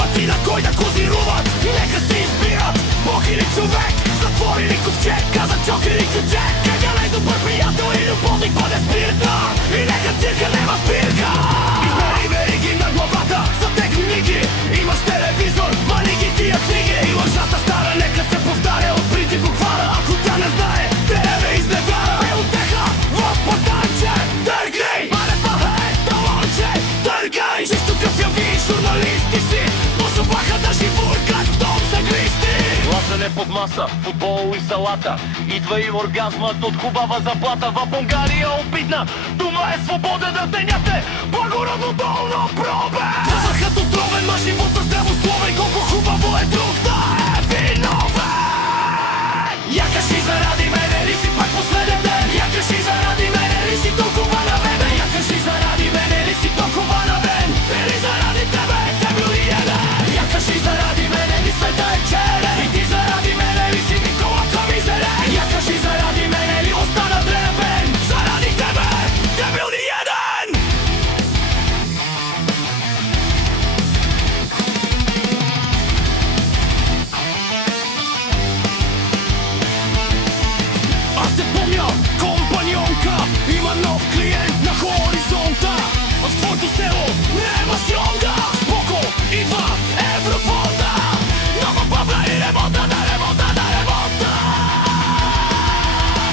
пътуват и на кой да козируват. И нека се избират Бог или човек. Затвори или ковчег, каза чок или кючек. Кега най-добър приятел и любовник бъде спиртна. И нека цирка нема спирка. Избери вериги на главата за те книги. Имаш телевизор, мани ги тия книги. И лъжата стара нека се повтаря от преди буквара. Ако тя не знае, тебе изневяра. Е утеха в патанче. Търгай, мале пахе, талонче. Търгай, чисто кафяви журналисти си. Позобаха да живуркат в дом за глисти. Лазане под маса, футбол и салата. Идва им оргазмът от хубава заплата. В Унгария обидна, дума е свободен да деняте. Благородно долно пробе. Казахът отровен, ма живота здравословен. Колко хубаво е друг да е виновен. Я кажи заради мене ли си пак последен ден. Я кажи заради мене ли си толкова наведен. Я кажи заради мене ли си толкова наведен. Или заради тебе те бил и еден. Я кажи заради мене ли света е черен. И ти заради мене ли си Никола Камизерен. Я кажи заради мене ли остана дребен. Заради тебе те бил и еден. Аз те помня, компаньонка. Има нов клиент на хоризонта. В твоето село няма сьомга. Споко, идва еврофонда. Нова бабла и ремонта на ремонта на ремонта.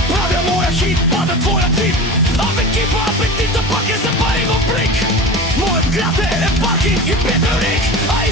Правя моя хит, пада твоя тип. А в екипа апетита пак е за пари в плик. Моят град е паркинг и пепелник. А